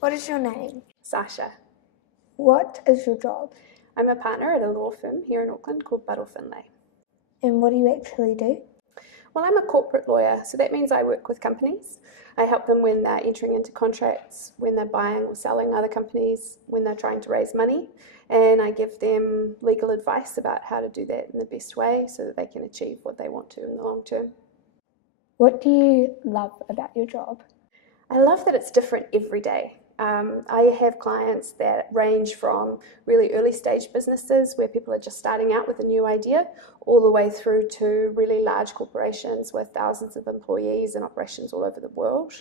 What is your name? Sacha. What is your job? I'm a partner at a law firm here in Auckland called Buddle Finlay. And what do you actually do? Well, I'm a corporate lawyer, so that means I work with companies. I help them when they're entering into contracts, when they're buying or selling other companies, when they're trying to raise money, and I give them legal advice about how to do that in the best way so that they can achieve what they want to in the long term. What do you love about your job? I love that it's different every day. I have clients that range from really early stage businesses where people are just starting out with a new idea, all the way through to really large corporations with thousands of employees and operations all over the world.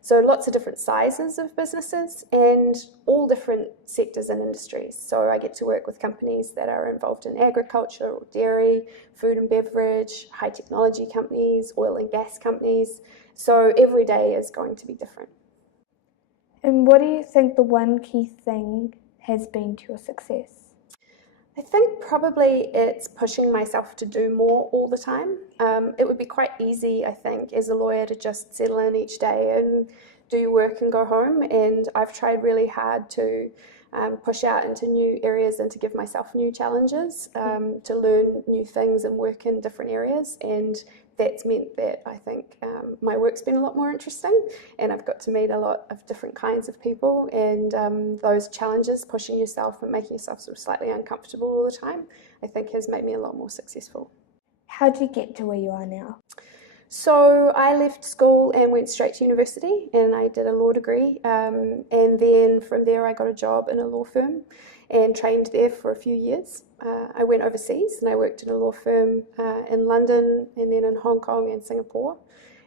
So lots of different sizes of businesses and all different sectors and industries. So I get to work with companies that are involved in agriculture or dairy, food and beverage, high technology companies, oil and gas companies. So every day is going to be different. And what do you think the one key thing has been to your success? I think probably it's pushing myself to do more all the time. It would be quite easy, I think, as a lawyer to just settle in each day and do your work and go home. And I've tried really hard to push out into new areas and to give myself new challenges, to learn new things and work in different areas. And that's meant that I think my work's been a lot more interesting, and I've got to meet a lot of different kinds of people, and those challenges, pushing yourself and making yourself sort of slightly uncomfortable all the time, I think has made me a lot more successful. How did you get to where you are now? So I left school and went straight to university, and I did a law degree, and then from there I got a job in a law firm and trained there for a few years. I went overseas and I worked in a law firm in London and then in Hong Kong and Singapore.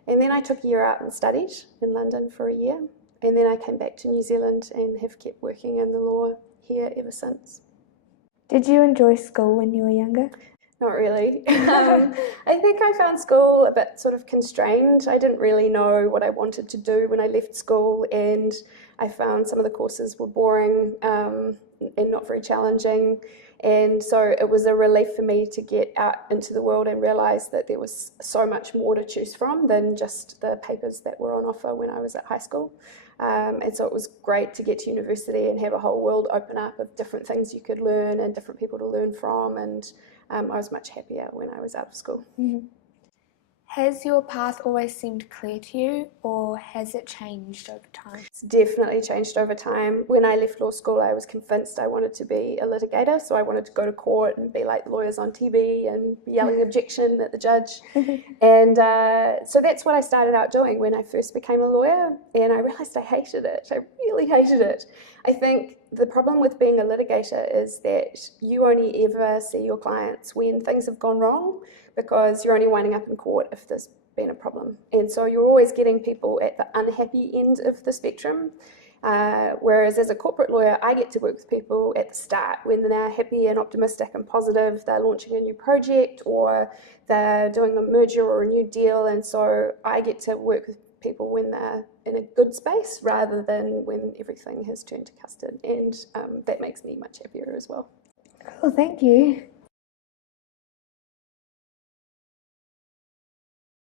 And then I took a year out and studied in London for a year. And then I came back to New Zealand and have kept working in the law here ever since. Did you enjoy school when you were younger? Not really. I think I found school a bit sort of constrained. I didn't really know what I wanted to do when I left school, and I found some of the courses were boring and not very challenging. And so it was a relief for me to get out into the world and realise that there was so much more to choose from than just the papers that were on offer when I was at high school. And so it was great to get to university and have a whole world open up of different things you could learn and different people to learn from, and I was much happier when I was out of school. Mm-hmm. Has your path always seemed clear to you, or has it changed over time? It's definitely changed over time. When I left law school, I was convinced I wanted to be a litigator, so I wanted to go to court and be like lawyers on TV and yelling objection at the judge. And so that's what I started out doing when I first became a lawyer, and I realised I hated it. I really hated it. I think the problem with being a litigator is that you only ever see your clients when things have gone wrong, because you're only winding up in court if there's been a problem. And so you're always getting people at the unhappy end of the spectrum. Whereas as a corporate lawyer, I get to work with people at the start when they're happy and optimistic and positive, they're launching a new project or they're doing a merger or a new deal. And so I get to work with people when they're in a good space rather than when everything has turned to custard. And that makes me much happier as well. Well, thank you.